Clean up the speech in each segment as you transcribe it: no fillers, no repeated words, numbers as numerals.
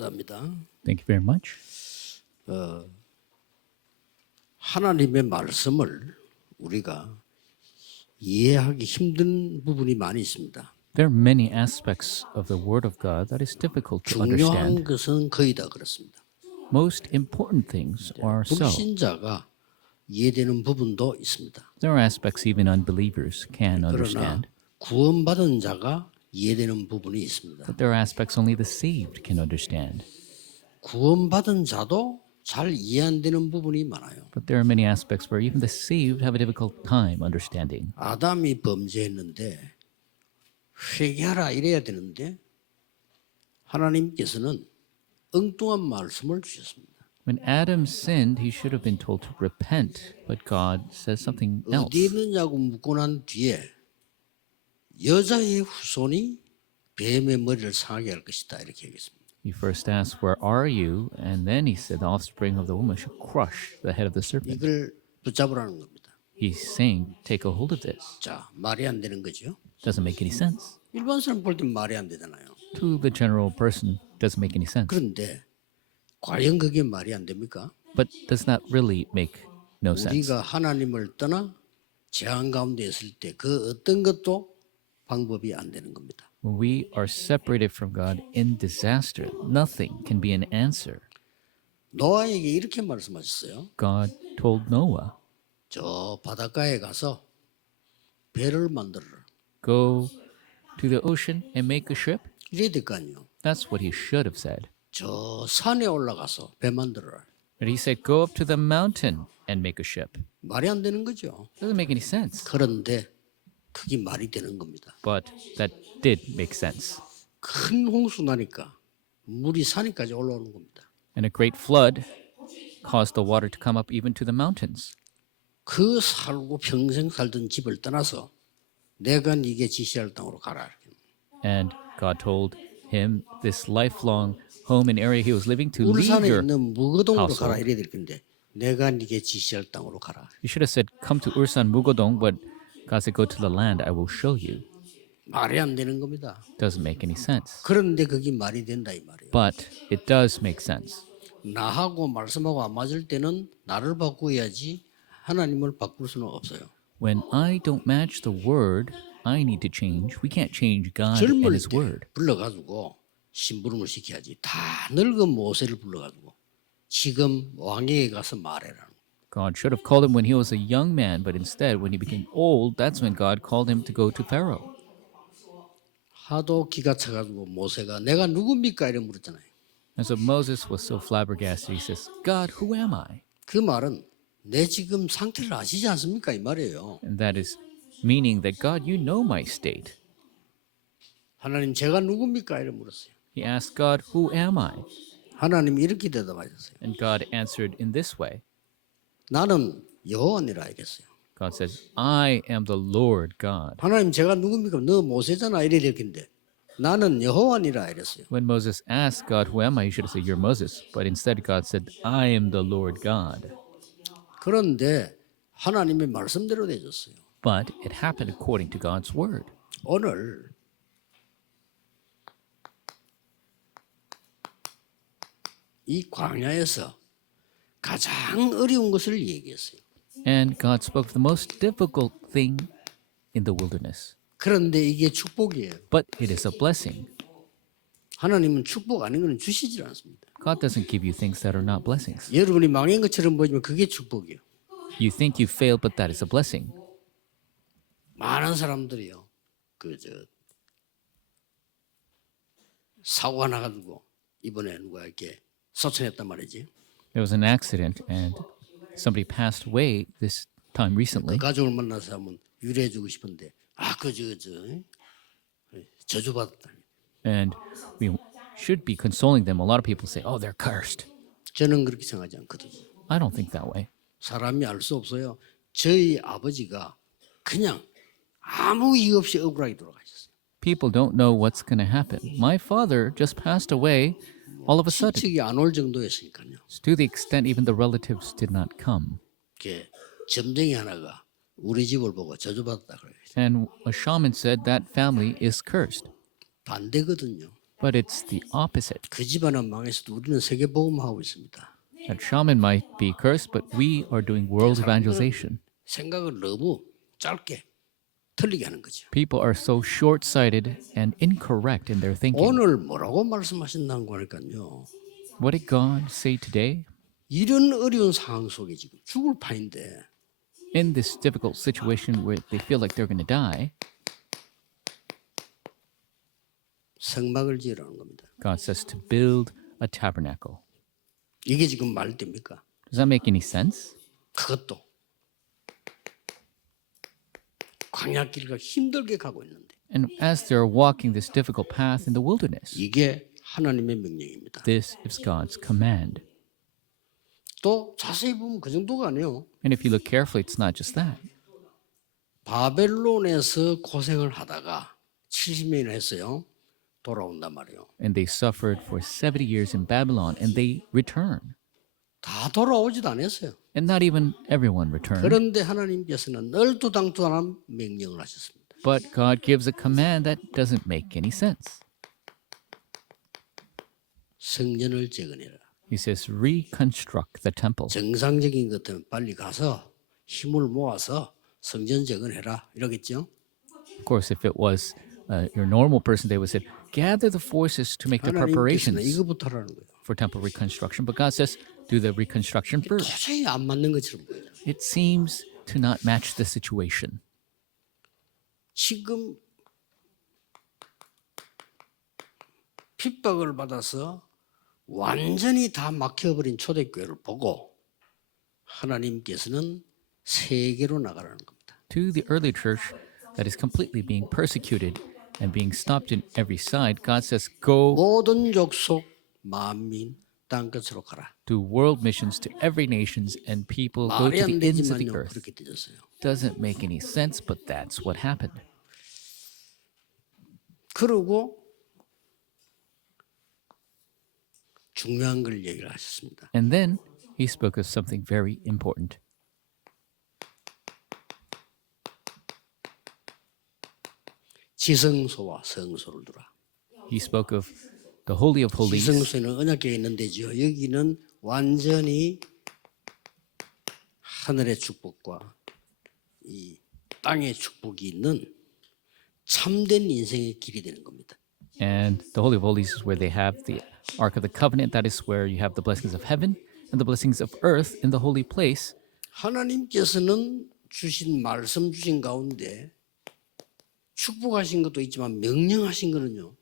감사합니다. Thank you very much. 하나님의 말씀을 우리가 이해하기 힘든 부분이 많이 있습니다. There are many aspects of the Word of God that is difficult to 중요한 understand. 것은 거의 다 그렇습니다. Most important things are so. 불신자가 이해되는 부분도 있습니다. There are aspects even unbelievers can 그러나 understand. 구원받은 자가 이해되는 부분이 있습니다. But there are aspects only the saved can understand. 구원받은 자도 잘 이해 안 되는 부분이 많아요. But there are many aspects where even the saved have a difficult time understanding. 아담이 범죄했는데 회개하라 이래야 되는데 하나님께서는 엉뚱한 말씀을 주셨습니다. When Adam sinned, he should have been told to repent, but God says something else. 어디 있느냐고 묻고 난 뒤에 여자의 후손이 뱀의 머리를 상하게 할 것이다 이렇게 얘기했습니다. He first asked, "Where are you?" And then he said, "The offspring of the woman shall crush the head of the serpent." 이걸 붙잡으라는 겁니다. He's saying, "Take a hold of this." 자, 말이 안 되는 거죠. Doesn't make any sense. 일반 사람 볼 땐 말이 안 되잖아요. To the general person, doesn't make any sense. 그런데 과연 그게 말이 안 됩니까? But does not really make no sense. 우리가 하나님을 떠나 재앙 가운데 있을 때 그 어떤 것도 방법이 안 되는 겁니다. When we are separated from God in disaster, nothing can be an answer. 노아에게 이렇게 말씀하셨어요. God told Noah, 저 바닷가에 가서 배를 만들어라. "Go to the ocean and make a ship." 이래야 될 거 아니에요. That's what he should have said. 저 산에 올라가서 배 만들어라. But he said, "Go up to the mountain and make a ship." 말이 안 되는 거죠. Doesn't make any sense. 그런데 그게 말이 되는 겁니다. But that did make sense. 큰 홍수 나니까 물이 산에까지 올라오는 겁니다. And a great flood caused the water to come up even to the mountains. 그 살고 평생 살던 집을 떠나서 내가 네게 지시할 땅으로 가라. And God told him this lifelong home and area he was living to leave 울산에 your 있는 무거동으로 household. 가라 이래야 될 건데 내가 네게 지시할 땅으로 가라. You should have said, "Come to Ursan Mugodong," but God said, "Go to the land I will show you." 말이 안 되는 겁니다. Doesn't make any sense. 그런데 그게 말이 된다 이 말이에요. But it does make sense. 나하고 말씀하고 안 맞을 때는 나를 바꾸어야지 하나님을 바꿀 수는 없어요. When I don't match the word, I need to change. We can't change God and 젊을 His 때 word. 불러가지고 심부름을 시켜야지. 다 늙은 모세를 불러가지고 지금 왕에게 가서 말해라. God should have called him when he was a young man, but instead, when he became old, that's when God called him to go to Pharaoh. 하도 기가 차가지고 모세가 내가 누굽니까 이래 물었잖아요. And so Moses was so flabbergasted. He says, "God, who am I?" 그 말은 내 지금 상태를 아시지 않습니까 이 말이에요. And that is meaning that, God, you know my state. 하나님 제가 누굽니까 이래 물었어요. He asked God, "Who am I?" 하나님이 이렇게 대답하셨어요. And God answered in this way. 나는 여호와니라 알겠어요. God says, "I am the Lord God." 하나님 제가 누굽니까? 너 모세잖아 이래 될 텐데 나는 여호와니라 이랬어요. When Moses asked God, "Who am I?" he should have said, "You're Moses." But instead, God said, "I am the Lord God." 그런데 하나님의 말씀대로 되졌어요. But it happened according to God's word. 오늘 이 광야에서 가장 어려운 것을 얘기했어요. And God spoke of the most difficult thing in the wilderness. 그런데 이게 축복이에요. But it is a blessing. 하나님은 축복 아닌 것은 주시질 않습니다. God doesn't give you things that are not blessings. 여러분이 망한 것처럼 보이지만 그게 축복이에요. You think you failed, but that is a blessing. 많은 사람들이요. 사고가 나가지고 이번에 누가 이렇게 소천했단 말이지. There was an accident and somebody passed away this time 그 recently. 가족을 만나서 한번 위로해주고 싶은데 저주받았다. And we should be consoling them. A lot of people say, "Oh, they're cursed." 저는 그렇게 생각하지 않거든요. I don't think that way. 사람이 알 수 없어요. 저희 아버지가 그냥 아무 이유 없이 억울하게 돌아가셨어요. People don't know what's going to happen. My father just passed away all of a sudden, 친척이 안 올 정도였으니까요. to the extent even the relatives did not come. 이렇게 점쟁이 하나가 우리 집을 보고 저주받았다 그래요. And a shaman said that family is cursed. 반대거든요. But it's the opposite. 그 집안은 망했어도 우리는 세계복음하고 있습니다. That shaman might be cursed, but we are doing world evangelization. 생각을 너무 짧게 틀리게 하는 거죠. People are so short-sighted and incorrect in their thinking. 오늘 뭐라고 말씀하신다는 거니까요. What did God say today? 이런 어려운 상황 속에 지금 죽을 판인데 In this difficult situation where they feel like they're going to die, 성막을 지으라는 겁니다. God says to build a tabernacle. 이게 지금 말 됩니까? Does that make any sense? 그것도 광야길과 힘들게 가고 있는데 And as they're walking this difficult path in the wilderness, 이게 하나님의 명령입니다. this is God's command. 또 자세히 보면 그 정도가 아니에요. And if you look carefully, it's not just that. 바벨론에서 고생을 하다가 70년이나 했어요. 돌아온단 말이에요. And they suffered for 70 years in Babylon, and they return. 다 돌아오지도 않았어요. And not even everyone returned. 그런데 하나님께서는 널뚜당뚜한 명령을 하셨습니다. But God gives a command that doesn't make any sense. 성전을 재건해라. He says, reconstruct the temple. 정상적인 것 같으면 빨리 가서 힘을 모아서 성전 재건해라 이러겠죠. Of course, if it was your normal person, they would say, gather the forces to make the 하나님께서는 preparations 이거부터 하라는 거예요. for temple reconstruction. But God says, do the reconstruction first. 도저히 안 맞는 것처럼 보여요. It seems to not match the situation. 지금 핍박을 받아서 완전히 다 막혀버린 초대교회를 보고 하나님께서는 세계로 나가라는 겁니다. To the early church that is completely being persecuted and being stopped in every side, God says, go 모든 족속 만민 땅끝으로 가라. do world missions to every nations and people go 말이 to 안 the ends of the 되지만요 earth. 그렇게 되졌어요. Doesn't make any sense, but that's what happened. 그러고 중요한 걸 얘기를 하셨습니다. And then he spoke of something very important. 지성소와 성소를 두라. He spoke of the Holy of Holies. 지성소에는 언약궤가 있는 데죠. 여기는 완전히 하늘의 축복과 이 땅의 축복이 있는 참된 인생의 길이 되는 겁니다. And the Holy of Holies is where they have the Ark of the Covenant. That is where you have the blessings of heaven and the blessings of earth in the holy place. 하나님께서는 주신 말씀 주신 가운데 축복하신 것도 있지만 명령하신 거는요.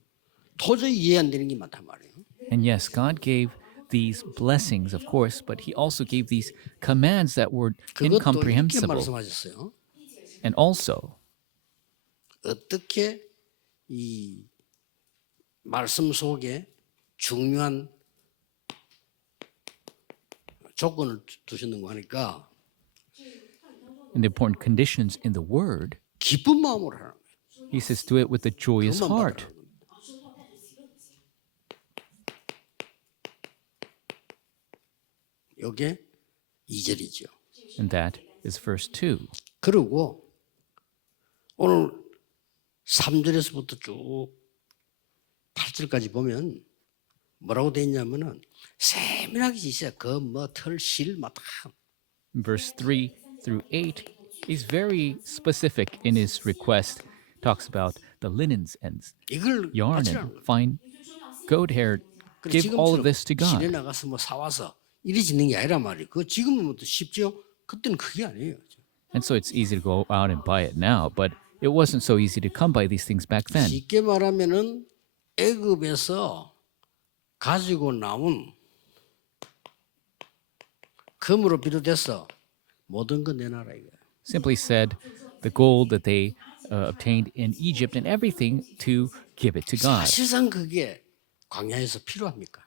도저히 이해 안 되는 게 많단 말이에요. And yes, God gave these blessings, of course, but he also gave these commands that were 그것도 이렇게 incomprehensible. 말씀하셨어요. And also, 어떻게 이 말씀 속에 중요한 조건을 두셨는가 하니까 in the important conditions in the word, 기쁜 마음으로 하라는 거예요. he says, do it with a joyous 그것만 heart. 받으라는 겁니다. 이게 2절이죠. And that is verse 2. 그리고 오늘 3절에서부터 쭉 8절까지 보면 뭐라고 돼 있냐면은 세밀하게 있어요. 그뭐 털실 막다 Verse 3 through 8 is very specific in his request. Talks about the linens and 이걸 yarn 바치라는 and 거예요. fine goat hair. Give all of this to 시내 God. 나가서 뭐 사와서 이리 짓는 게 아니란 말이에요. 그 지금은 뭐 쉽죠. 그때는 그게 아니에요. And so it's easy to go out and buy it now, but it wasn't so easy to come by these things back then. 쉽게 말하면은 애굽에서 가지고 나온 금으로 비롯해서 모든 거 내놔라 이거예요. Simply said, the gold that they obtained in Egypt and everything to give it to God. 사실상 그게 광야에서 필요합니까?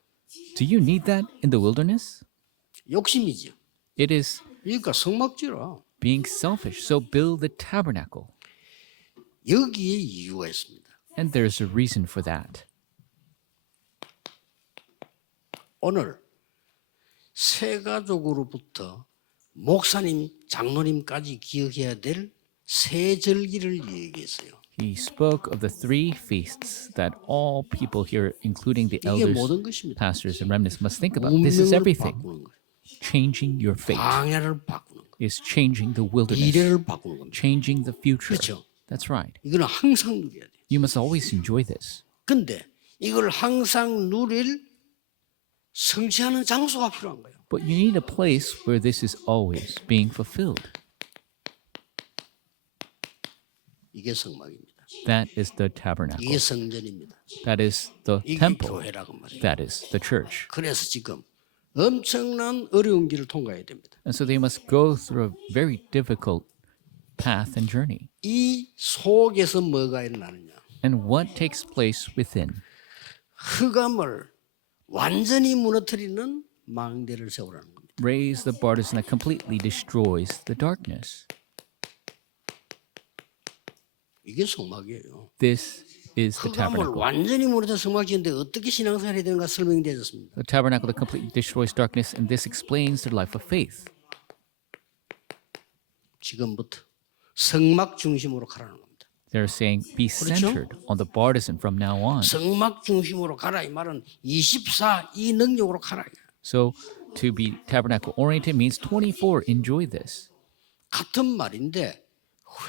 Do you need that in the wilderness? 욕심이죠. It is 그러니까 성막지라. being selfish. So build the tabernacle. 여기에 이유가 있습니다. And there's a reason for that. 오늘 새 가족으로부터 목사님, 장로님까지 기억해야 될 새 절기를 얘기했어요. He spoke of the three feasts that all people here, including the 이게 elders, 모든 것입니다. pastors, and remnants, must think about. This is 운명을 everything. 바꾸는 거예요. Changing your fate 광야를 바꾸는 거예요. is changing the wilderness, 미래를 바꾸는 겁니다. changing the future. 그렇죠. That's right. 이거는 항상 누려야 돼요. You must always enjoy this. 근데 이걸 항상 누릴 성취하는 장소가 필요한 거예요. But you need a place where this is always being fulfilled. 이게 성막입니다. That is the tabernacle. 이게 성전입니다. That is the 이게 temple. 교회라고 말이에요. That is the church. 그래서 지금 엄청난 어려운 길을 통과해야 됩니다. And so they must go through a very difficult path and journey. 이 속에서 뭐가 일어나느냐? And what takes place within? 흑암을 완전히 무너뜨리는 망대를 세우라는 겁니다. Raise the partisan that completely destroys the darkness. 이게 성막이에요. This is the 흑암을 tabernacle. 완전히 무너뜨려 성막 지는데 어떻게 신앙생활 해야 되는가 설명되어졌습니다. The tabernacle that completely destroys darkness, and this explains their life of faith. 지금부터 성막 중심으로 가라는 겁니다. They're saying, be centered on the partisan from now on. 성막 중심으로 가라 이 말은 24 이 능력으로 가라. So to be tabernacle oriented means 24. Enjoy this. 같은 말인데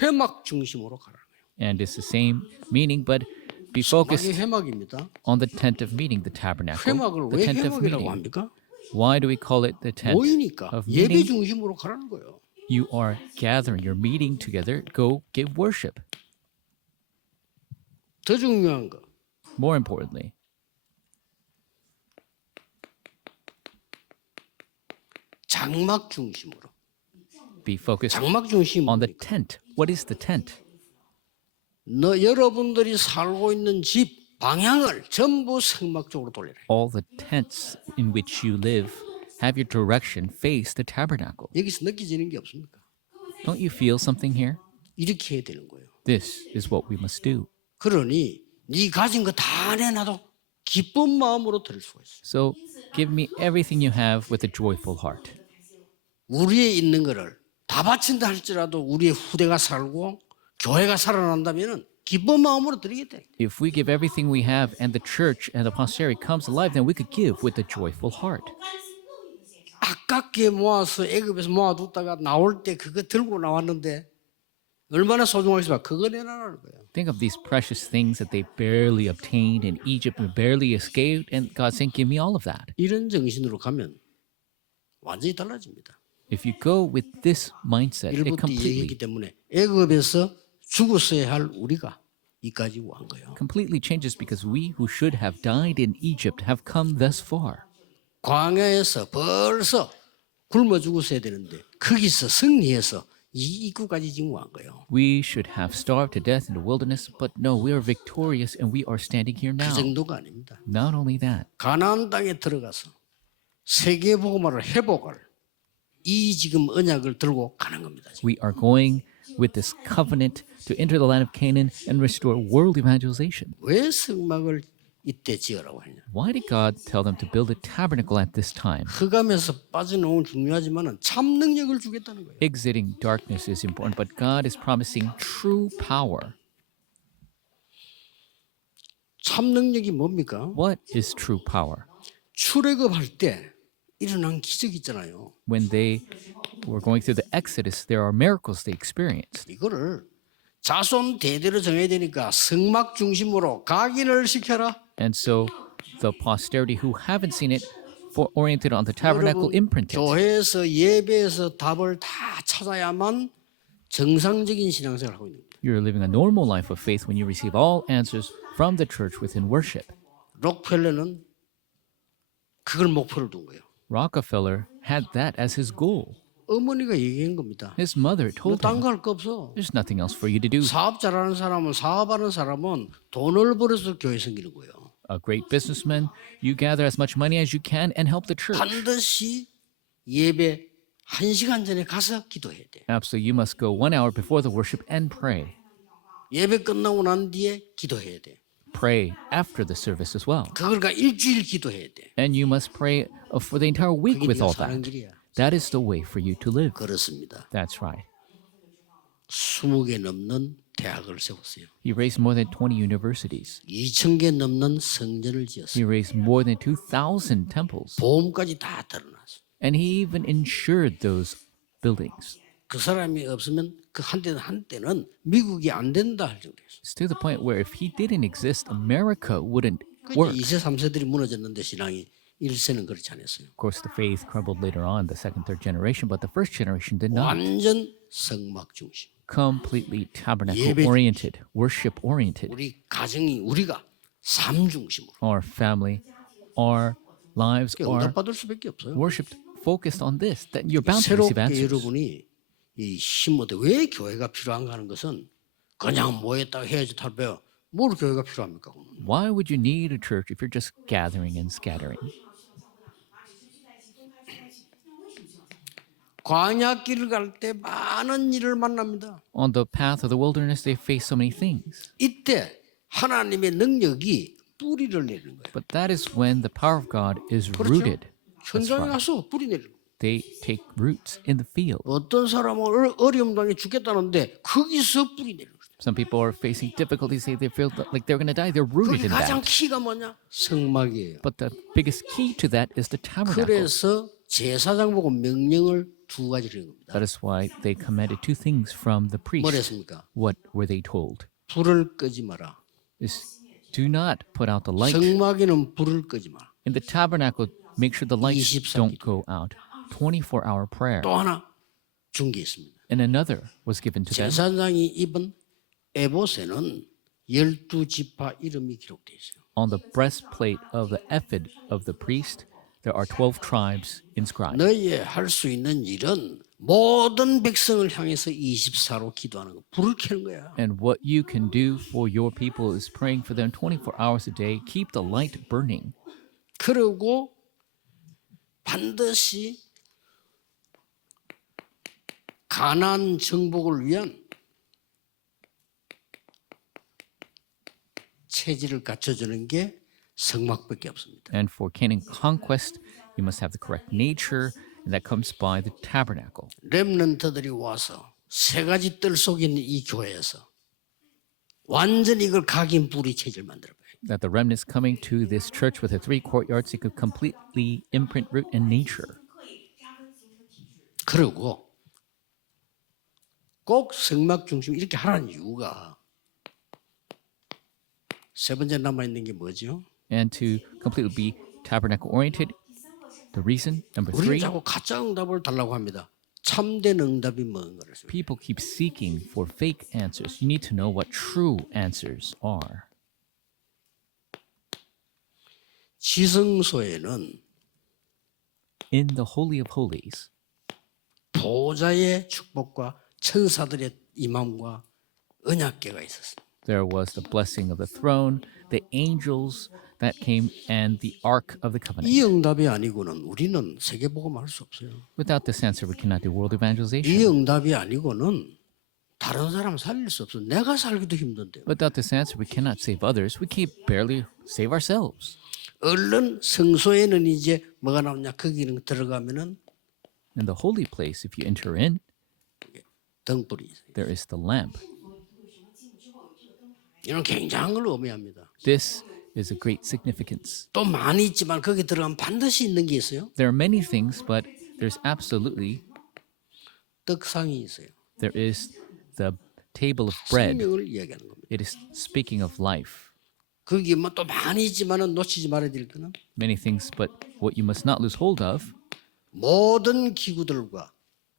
회막 중심으로 가라. And it's the same meaning, but be focused 성막이 회막입니다. on the tent of meeting, the tabernacle, 회막을 the 왜 tent of 회막이라고 meeting. 합니까? Why do we call it the tent 모이니까 of 예배 meeting? 중심으로 가라는 거예요. You are gathering, you're meeting together. Go give worship. 더 중요한 거 More importantly, 장막 중심으로. be focused 장막 중심은 on the tent. What is the tent? 여러분들이 살고 있는 집 방향을 전부 성막 쪽으로 돌리라. All the tents in which you live have your direction face the tabernacle. 여기서 느껴지는 게 없습니까? Don't you feel something here? 이렇게 해야 되는 거예요. This is what we must do. 그러니 네 가진 거 다 내놔도 기쁜 마음으로 드릴 수가 있어요. So give me everything you have with a joyful heart. 우리에 있는 거를 다 바친다 할지라도 우리의 후대가 살고 교회가 살아난다면은 기쁜 마음으로 드리겠다. If we give everything we have and the church and the posterity comes alive, then we could give with a joyful heart. 아깝게 모아서 애굽에서 모아뒀다가 나올 때 그거 들고 나왔는데 얼마나 소중하겠습니까? 그거 내놔라는 거예요. Think of these precious things that they barely obtained in Egypt and barely escaped, and God saying, give me all of that. 이런 정신으로 가면 완전히 달라집니다. If you go with this mindset, it 일부터 얘기했기 completely 때문에 애굽에서 죽었어야 할 우리가 이까지 온 거예요. changes because we who should have died in Egypt have come thus far. 광야에서 벌써 굶어 죽었어야 되는데 거기서 승리해서 이 입구까지 지금 온 거예요. We should have starved to death in the wilderness, but no, we are victorious and we are standing here 그 now. 정도가 아닙니다. Not only that, 가나안 땅에 들어가서 세계 복음화를 회복할 이 지금 언약을 들고 가는 겁니다. 지금. we are going with this covenant to enter the land of Canaan and restore world evangelization. 왜 성막을 이때 지으라고 하냐? Why did God tell them to build a tabernacle at this time? 흑암에서 빠져나오는 중요하지만 참 능력을 주겠다는 거예요. Exiting darkness is important, but God is promising true power. 참 능력이 뭡니까? What is true power? 출애굽할 때 일어난 기적 있잖아요. When they were going through the Exodus, there are miracles they experienced. 이거를 자손 대대로 정해야 되니까 성막 중심으로 각인을 시켜라. And so the posterity who haven't seen it oriented on the tabernacle 여러분, imprint it. 교회에서 예배에서 답을 다 찾아야만 정상적인 신앙생활을 하고 있는 겁니다. You're living a normal life of faith when you receive all answers from the church within worship. 록펠러는 그걸 목표를 둔 거예요. Rockefeller had that as his goal. 어머니가 얘기한 겁니다. His mother told 딴 him, 거 할 거 없어. there's nothing else for you to do. 사업 잘하는 사람은 사업하는 사람은 돈을 벌어서 교회 생기는 거예요. A great businessman, you gather as much money as you can and help the church. 반드시 예배 1시간 전에 가서 기도해야 돼. Absolutely, you must go 1 hour before the worship and pray. 예배 끝나고 난 뒤에 기도해야 돼. Pray after the service as well. 그걸가 일주일 기도해야 돼. And you must pray for the entire week 그게 with 네가 all 사는 that. 길이야. That is the way for you to live. 그렇습니다. That's right. 20개 넘는 대학을 세웠어요. He raised more than 20 universities. 2,000개 넘는 성전을 He 지었어요. raised more than 2,000 temples. 보험까지 다 들어놨어요. And he even insured those buildings. 그 사람이 없으면 그 한때는 미국이 안 된다 할 정도였어요. It's to the point where if he didn't exist, America wouldn't 그 work. 2세, 3세들이 무너졌는데 신앙이 1세는 그렇지 않았어요. Of course, the faith crumbled later on, the second, third generation, but the first generation did not. 완전 성막 중심. Completely tabernacle 예배 oriented, worship oriented. 우리 가정이 우리가 삶 중심으로 Our family, our lives are 응답받을 수밖에 없어요. worshipped, focused on this. That you're bound to receive 새롭게 answers. 여러분이 이 힘얻어 왜 교회가 필요한가 하는 것은 그냥 모였다가 헤어져 탈배요. 뭘 교회가 필요합니까? Why would you need a church if you're just gathering and scattering? 광야길을 갈 때 많은 일을 만납니다. On the path of the wilderness, they face so many things. 이때 하나님의 능력이 뿌리를 내리는 거예요. But that is when the power of God is 그렇죠? rooted. That's 현장에 right. 가서 뿌리 내리는 거예요. They take roots in the field. 어떤 사람은 어려움 당해 죽겠다는데 거기서 뿌리 내리는 거예요. Some people are facing difficulties. They feel like they're going to die. They're rooted 그게 in 가장 that. 키가 뭐냐? 성막이에요. But the biggest key to that is the tabernacle. 그래서 제사장 보고 명령을 두 가지를 한 겁니다. That is why they commanded two things from the priest. 뭐랬습니까? What were they told? 불을 끄지 마라. Is do not put out the light. 성막에는 불을 끄지 마라. In the tabernacle, make sure the lights 24 don't go out. 24-hour prayer. 또 하나 준 게 있습니다. And another was given to them. 제사장이 입은 에봇에는 12지파 이름이 기록되어 있어요. On the breastplate of the ephod of the priest, there are 12 tribes inscribed. 너희의 할 수 있는 일은 모든 백성을 향해서 24로 기도하는 거. 불을 켜는 거야. And what you can do for your people is praying for them 24 hours a day. Keep the light burning. 그리고 반드시 가나안 정복을 위한 체질을 갖춰주는 게 성막밖에 없습니다. And for Canaan conquest, you must have the correct nature, and that comes by the tabernacle. 렘넌트들이 와서 세 가지 뜰 속에 있는 이 교회에서 완전히 이걸 각인 뿌리 체질 만들어봐요. That the remnants coming to this church with the 3 courtyards, they could completely imprint root and nature. 그리고 꼭 성막 중심 이렇게 하라는 이유가 세 번째 남아있는 게 뭐죠? And to completely be tabernacle oriented, the reason, number 우리는 3, 자꾸 가짜 응답을 달라고 합니다. 참된 응답이 뭔가를 써요. people keep seeking for fake answers. You need to know what true answers are. 지성소에는 In the Holy of Holies, 보좌의 축복과 천사들의 임함과 언약궤가 있었습니다. there was the blessing of the throne, the angels that came, and the Ark of the Covenant. 이 응답이 아니고는 우리는 세계복음 할 수 없어요. Without this answer, we cannot do world 이 evangelization. 응답이 아니고는 다른 사람 살릴 수 없어. 내가 살기도 힘든데. Without this answer, we cannot save others. We can't barely save ourselves. 얼른 성소에는 이제 뭐가 나오냐? 거기는 들어가면은 In the holy place, if you enter in, 등불이 있어요. there is the lamp. 이런 굉장한 걸 의미합니다. This is a great significance. 또 많이 있지만 거기 들어가면 반드시 있는 게 있어요. There are many things, but there's absolutely, 떡상이 있어요. there is the table of bread. 생명을 이야기하는 겁니다. It is speaking of life. 거기 뭐 또 많이 있지만은 놓치지 말아야 될 거는 Many things, but what you must not lose hold of, 모든 기구들과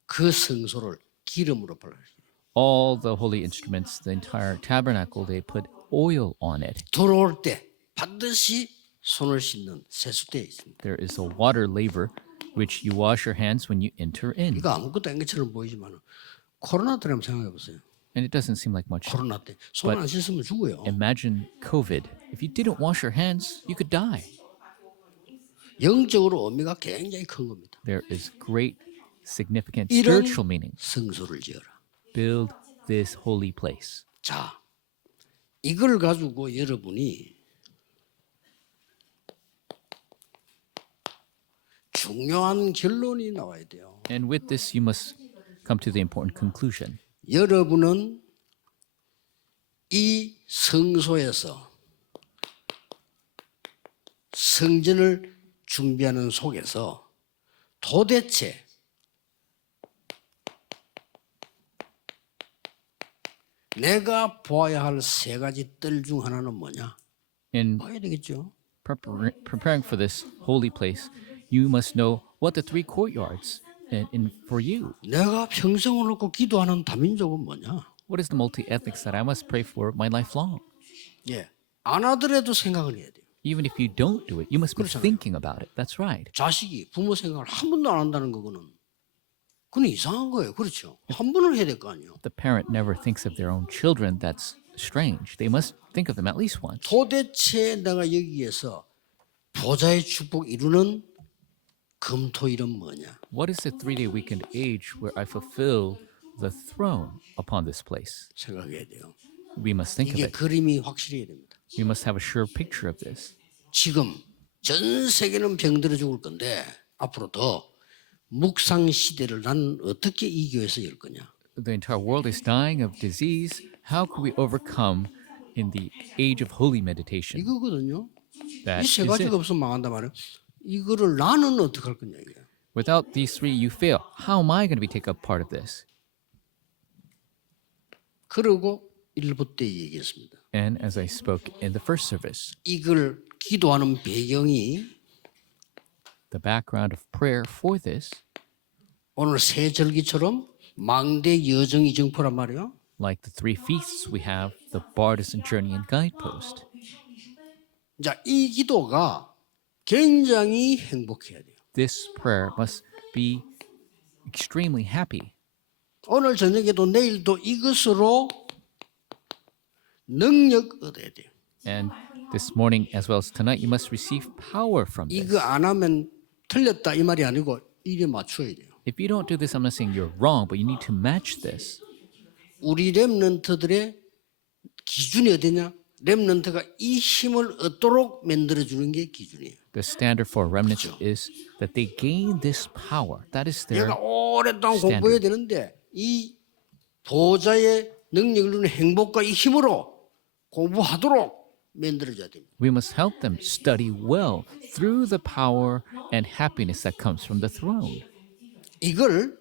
그 성소를 기름으로 발라요. all the holy instruments, the entire tabernacle, they put oil on it. 들어올 때 반드시 손을 씻는 세수대에 있습니다. There is a water laver which you wash your hands when you enter in. 이거 아무것도 아닌 것처럼 보이지만 코로나 때를 한번 생각해 보세요. And it doesn't seem like much. 코로나 때 손 안 씻으면 죽어요. Imagine COVID. If you didn't wash your hands, you could die. 영적으로 의미가 굉장히 큰 겁니다. There is great, significant 이런 spiritual meaning. 성소를 지어라. Build this holy place. 자, 이걸 가지고 여러분이 중요한 결론이 나와야 돼요. And with this, you must come to the important conclusion. 여러분은 이 성소에서 성전을 준비하는 속에서 도대체 내가 보아야 할 세 가지 뜰 중 하나는 뭐냐? In 봐야 되겠죠. preparing for this holy place, you must know what the three courtyards in for you. 내가 평생을 놓고 기도하는 다민족은 뭐냐? What is the multi-ethnics that I must pray for my life long? 예, 안 하더라도 생각을 해야 돼요. Even if you don't do it, you must be thinking about it. That's right. 자식이 부모 생각을 한 번도 안 한다는 거는 그건 이상한 거예요. 그렇죠? 한 번은 해야 될 거 아니에요. The parent never thinks of their own children. That's strange. They must think of them at least once. 도대체 내가 여기에서 보좌의 축복 이루는 금토일은 뭐냐? What is the 3-day weekend age where I fulfill the throne upon this place? 생각해야 돼요. We must think of 이게 it. 그림이 확실해야 됩니다. We must have a sure picture of this. 지금 전 세계는 병들어 죽을 건데 앞으로 더 묵상 시대를 나는 어떻게 이 교회에서 열 거냐? The entire world is dying of disease. How can we overcome in the age of holy meditation? 이거거든요. That 이 is 세 가지가 it. 없으면 망한단 말이에요. 이거를 나는 어떻게 할 거냐 이게. Without these three, you fail. How am I going to be take up part of this? 그러고 일부 때 얘기했습니다. And as I spoke in the first service, 이걸 기도하는 배경이 the background of prayer for this, 오늘 새 절기처럼 망대 여정 이정표란 말이에요. like the three feasts we have, the Bartisan Journey and Guidepost. 자, 이 기도가 굉장히 행복해야 돼요. This prayer must be extremely happy. 오늘 저녁에도 내일도 이것으로 능력 얻어야 돼요. And this morning as well as tonight, you must receive power from this. 이거 안 하면 틀렸다 이 말이 아니고 일에 맞춰야 돼요. If you don't do this, I'm not saying you're wrong, but you need to match this. 우리 렘넌트들의 기준이 어디냐? 렘넌트가 이 힘을 얻도록 만들어주는 게 기준이에요. The standard for remnants is that they gain this power. That is their 얘가 오랫동안 standard. 공부해야 되는데 이 보좌의 능력을 누리는 행복과 이 힘으로 공부하도록 만들어줘야 됩니다. We must help them study well through the power and happiness that comes from the throne. 이걸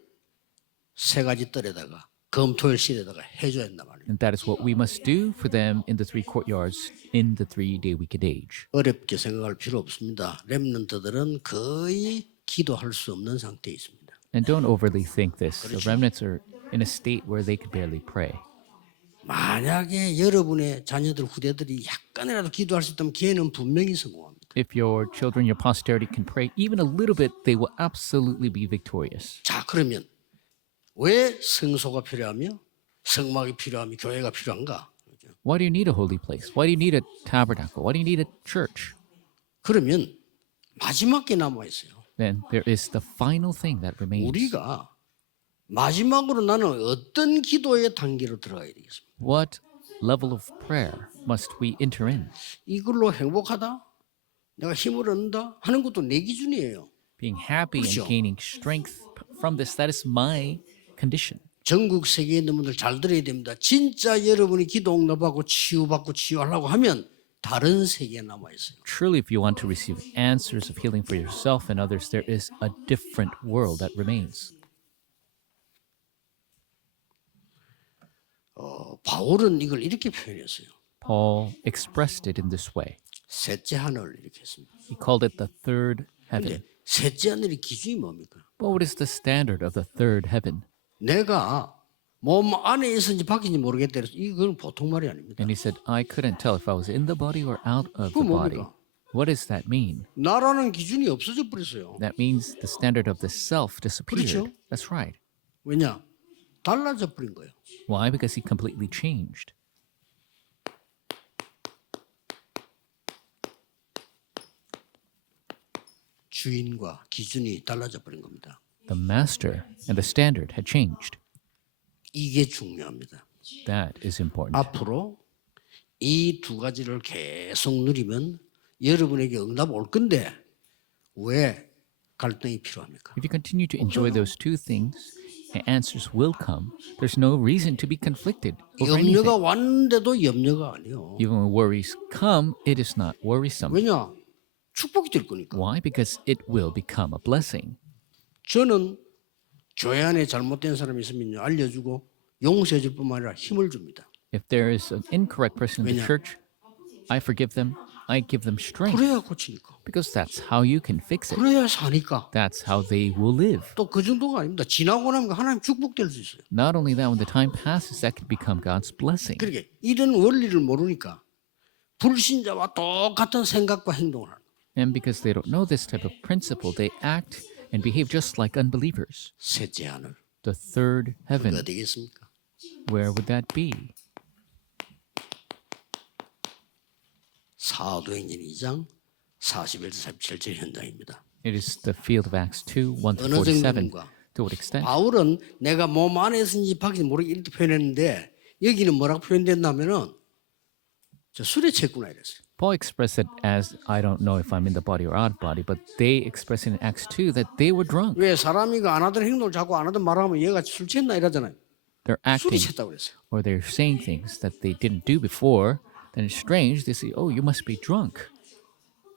세 가지 뜰에다가 금토일 시대에다가 해줘야 한단 말이에요. And that is what we must do for them in the three courtyards in the 3-day weekend age. 어렵게 생각할 필요 없습니다. 렘넌트들은 거의 기도할 수 없는 상태에 있습니다. And don't overly think this. The remnants are in a state where they could barely pray. 만약에 여러분의 자녀들 후대들이 약간이라도 기도할 수 있다면 걔는 분명히 성공합니다. If your children, your posterity can pray even a little bit, they will absolutely be victorious. 자, 그러면 왜 성소가 필요하며 성막이 필요하며 교회가 필요한가? Why do you need a holy place? Why do you need a tabernacle? Why do you need a church? 그러면 마지막 게 남아 있어요. Then there is the final thing that remains. 우리가 마지막으로 나는 어떤 기도의 단계로 들어가야 되겠습니까? What level of prayer must we enter in? 이걸로 행복하다? 내가 힘을 얻는다? 하는 것도 내 기준이에요. Being happy 그렇죠. and gaining strength from this, that is my condition. 전국 세계에 있는 분들 잘 들어야 됩니다. 진짜 여러분이 기도 응답하고 치유받고 치유하려고 하면 다른 세계에 남아 있어요. Truly, if you want to receive answers of healing for yourself and others, there is a different world that remains. 바울은 이걸 이렇게 표현했어요. Paul expressed it in this way. 셋째 하늘 이렇게 했습니다. He called it the third heaven. 근데 셋째 하늘의 기준이 뭡니까? But what is the standard of the third heaven? 내가 몸 안에 있었는지 밖인지 모르겠다 그래서 이건 보통 말이 아닙니다. And he said, I couldn't tell if I was in the body or out of the 그건 body. 뭡니까? What does that mean? 나라는 기준이 없어져 버렸어요. That means the standard of the self disappeared. 그렇죠. That's right. 왜냐? 달라져 버린 거예요. Why? Because he completely changed. 주인과 기준이 달라져 버린 겁니다. The master and the standard had changed. 이게 중요합니다. That is important. 앞으로 이 두 가지를 계속 누리면 여러분에게 응답 올 건데 왜 갈등이 필요합니까? If you continue to enjoy those two things, and answers will come. There's no reason to be conflicted over anything. 염려가 왔는데도 염려가 아니요. Even when worries come, it is not worrisome. 왜냐? 축복이 될 거니까. Why? Because it will become a blessing. 저는 교회 안에 잘못된 사람이 있으면 알려주고 용서해 줄 뿐만 아니라 힘을 줍니다. If there is an incorrect person in the 왜냐? church, I forgive them. I give them strength 그래야 고치니까. because that's how you can fix it. 그래야 사니까. That's how they will live. 또 그 정도가 아닙니다. 지나고 나면 하나님 축복될 수 있어요. Not only that, when the time passes, that can become God's blessing. 그러게 이런 원리를 모르니까 불신자와 똑같은 생각과 행동을 하는 거예요. And because they don't know this type of principle, they act and behave just like unbelievers. 셋째 하늘. The third 그게 heaven, 어디겠습니까? where would that be? 사도행전 2장 41절 47절 현장입니다. It is the field of Acts 2, 1 to 어느 47. 정도인가? To what extent? 바울은 내가 몸 안에 있는지 밖인지 모르게 이렇게 표현했는데 여기는 뭐라고 표현됐냐면은 저 술에 취했구나 이랬어요. Paul expressed it as, I don't know if I'm in the body or out of body, but they express it in Acts 2 that they were drunk. 왜 사람이가 안 하던 행동을 자꾸 안 하던 말하면 얘가 술 취했나 이러잖아요. They're 술이 acting 취했다고 그랬어요. or they're saying things that they didn't do before. Then it's strange. They say, oh, you must be drunk.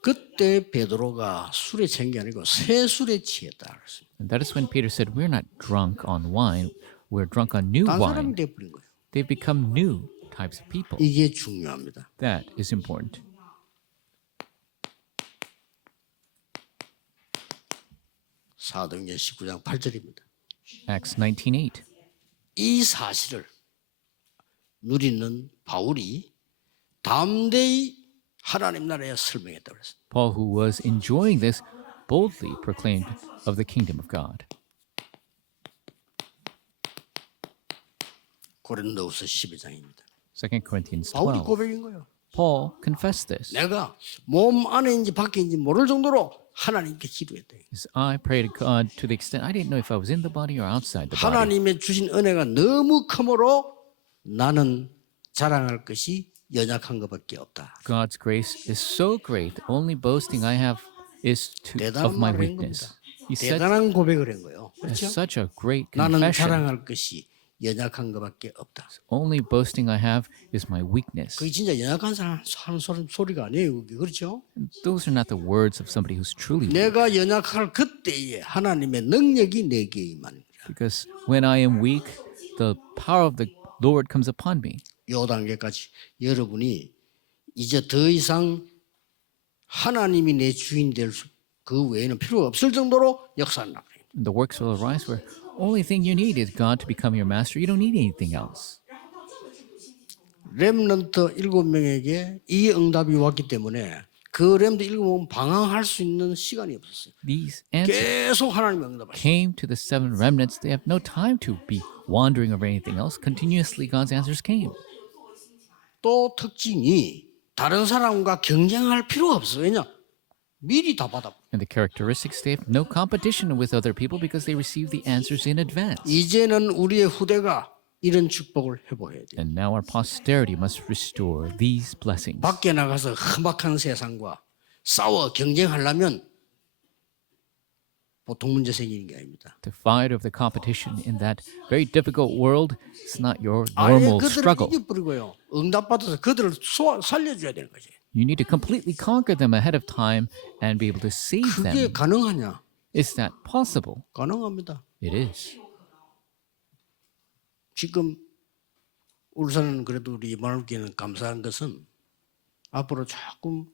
그때 베드로가 술에 취한 게 아니고 새 술에 취했다 그랬어요. And that is when Peter said, we're not drunk on wine. We're drunk on new 딴 사람이 wine. 돼버린 거예요. They've become new types of people. 이게 중요합니다. That is important. 사도행전 19장 8절입니다. Acts 19:8. 이 사실을 누리는 바울이 담대히 하나님 나라에 설명했다고 그랬어요. Paul, who was enjoying this, boldly proclaimed of the kingdom of God. 고린도후서 12장입니다. 2 Corinthians 바울이 12. 고백인 거예요. Paul confessed this. 내가 몸 안에인지 밖에인지 모를 정도로 하나님께 기도했다. As I prayed to God to the extent I didn't know if I was in the body or outside the body. 하나님의 주신 은혜가 너무 크므로 나는 자랑할 것이 연약한 것밖에 없다. God's grace is so great. The only boasting I have is of 대단한 my 말을 한 weakness. 겁니다. He said 대단한 고백을 한 거예요. it's 그렇죠? such a great 나는 confession. 자랑할 것이 연약한 것밖에 없다. Only boasting I have is my weakness. 그게 진짜 연약한 사람 하는 소리가 아니에요. 그게 그렇죠? Those are not the words of somebody who's truly weak. 내가 연약할 그때에 하나님의 능력이 내게 임하는 거야. Because when I am weak, the power of the Lord comes upon me. 요 단계까지 여러분이 이제 더 이상 하나님이 내 주인 될 그 외에는 필요가 없을 정도로 역사를 나가요. The works will arise where only thing you need is God to become your master. You don't need anything else. 렘넌트 7명에게 이 응답이 왔기 때문에 그 렘넌트 7명은 방황할 수 있는 시간이 없었어요. These answers 계속 하나님의 응답하셨어요. came to the 7 remnants. They have no time to be wandering over anything else. Continuously, God's answers came. 또 특징이 다른 사람과 경쟁할 필요가 없어요. 왜냐? 미리 다 받아. And the characteristics, they have no competition with other people because they receive the answers in advance. 이제는 우리의 후대가 이런 축복을 회복해야 돼요. And now our posterity must restore these blessings. 밖에 나가서 험악한 세상과 싸워 경쟁하려면 보통 문제 생기는 게 아닙니다. To fight of the competition in that very difficult world, it's not your 아예 normal 그들을 struggle. 이겨버리고요. 응답받아서 그들을 살려줘야 되는 거지. You need to completely conquer them ahead of time and be able to save 그게 them. 가능하냐? Is that possible? 가능합니다. It is. 지금 울산은 그래도 우리 이만올교회는 감사한 것은 앞으로 조금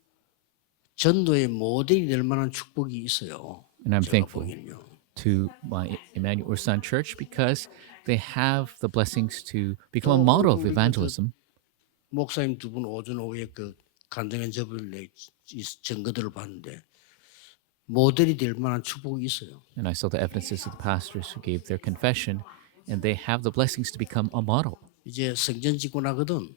전도의 모델이 될 만한 축복이 있어요. And I'm 제가 thankful 보기에는요. to my Emmanuel Ursan Church because they have the blessings to become a model of evangelism. 목사님 두 분 오전 오후에 그 간증한 저번에 증거들을 봤는데 모델이 될 만한 축복이 있어요. And I saw the evidences of the pastors who gave their confession, and they have the blessings to become a model. 이제 성전 짓고 나거든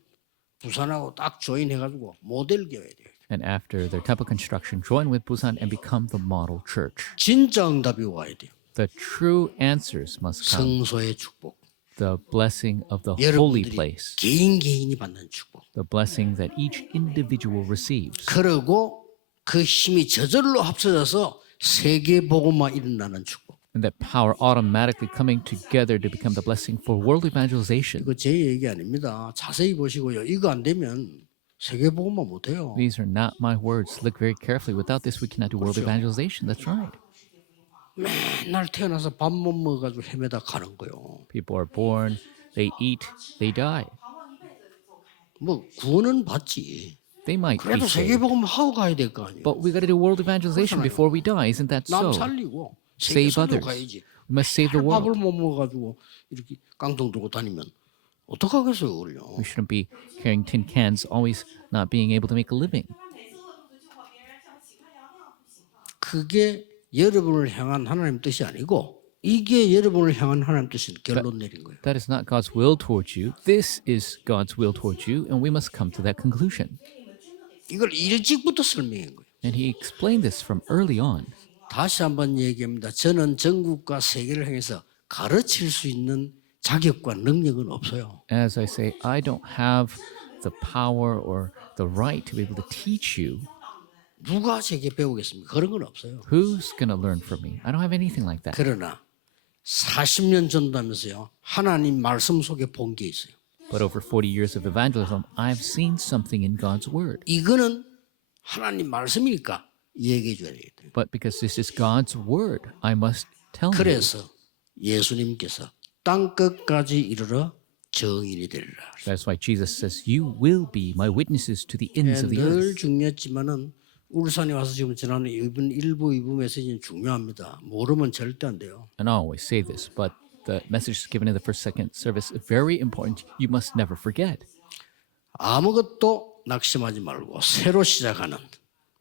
부산하고 딱 조인해가지고 모델 교회 돼요. And after their temple construction, join with Busan and become the model church. 진짜 응답이 와야 돼요. The true answers must come. 성소의 축복. The blessing of the holy 여러분들이 place. 개인이 받는 축복. The blessing that each individual receives. 그리고 그 힘이 저절로 합쳐져서 세계 복음화 일어나는 축복. And that power automatically coming together to become the blessing for world evangelization. 이거 제 얘기 아닙니다. 자세히 보시고요. 이거 안 되면 세계복음화 못해요. These are not my words. Look very carefully. Without this, we cannot do world evangelization. That's right. 맨날 태어나서 밥 못 먹어가지고 헤매다 가는 거요. People are born, they eat, they die. 뭐 구원은 받지. They might be 그래도 saved. 세계복음 하고 가야 될 거 아니에요. But we got to do world evangelization before we die. Isn't that 남 so? 살리고 세계 Save 살려 others. 가야지. We must save the 밥을 world. 못 먹어가지고 이렇게 깡통 들고 다니면 어떡하겠어요, 그걸요. We shouldn't be carrying tin cans, always not being able to make a living. 그게 여러분을 향한 하나님 뜻이 아니고 이게 여러분을 향한 하나님 뜻인 결론 내린 거예요. That is not God's will towards you. This is God's will towards you, and we must come to that conclusion. 이걸 일찍부터 설명한 거예요. And he explained this from early on. 다시 한번 얘기합니다. 저는 전국과 세계를 향해서 가르칠 수 있는 자격과 능력은 없어요. As I say, I don't have the power or the right to be able to teach you. 누가 제게 배우겠습니까? 그런 건 없어요. Who's going to learn from me? I don't have anything like that. 그러나 40년 전도하면서요. 하나님 말씀 속에 본 게 있어요. But over 40 years of evangelism, I've seen something in God's word. 이거는 하나님 말씀이니까 얘기해 줘야 되겠다. But because this is God's word, I must tell you. 그래서 예수님께서 땅 끝까지 이르러 정인이 되리라. That's why Jesus says, "You will be my witnesses to the ends of the 늘 earth." 중요했지만은 울산에 와서 지금 지난 이번 1부 메시지는 중요합니다. 모르면 절대 안 돼요. And I always say this, but the message given in the first, second service is very important. You must never forget. 아무것도 낙심하지 말고 새로 시작하는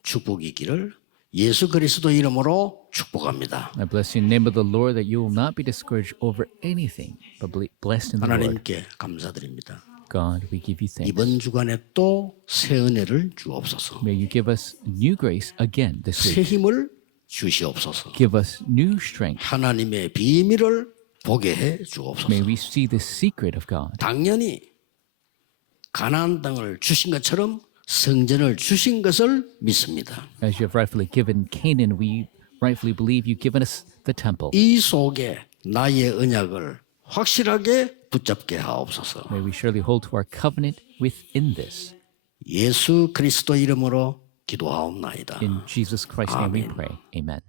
축복이 있기를 예수 그리스도 이름으로 축복합니다. I bless you in the name of the Lord that you will not be discouraged over anything, but be blessed in the Lord. 하나님께 감사드립니다. God, we give you thanks. 이번 주간에 또 새 은혜를 주옵소서. May you give us new grace again this 새 week. 힘을 주시옵소서. Give us new strength. 하나님의 비밀을 보게 해 주옵소서. May we see the secret of God. 당연히 가나안 땅을 주신 것처럼 성전을 주신 것을 믿습니다. As you have rightfully given Canaan, we rightfully believe you've given us the temple. 이 속에 나의 언약을 확실하게 붙잡게 하옵소서. May we surely hold to our covenant within this. 예수 그리스도 이름으로 기도하옵나이다. In Jesus Christ's name we pray. Amen.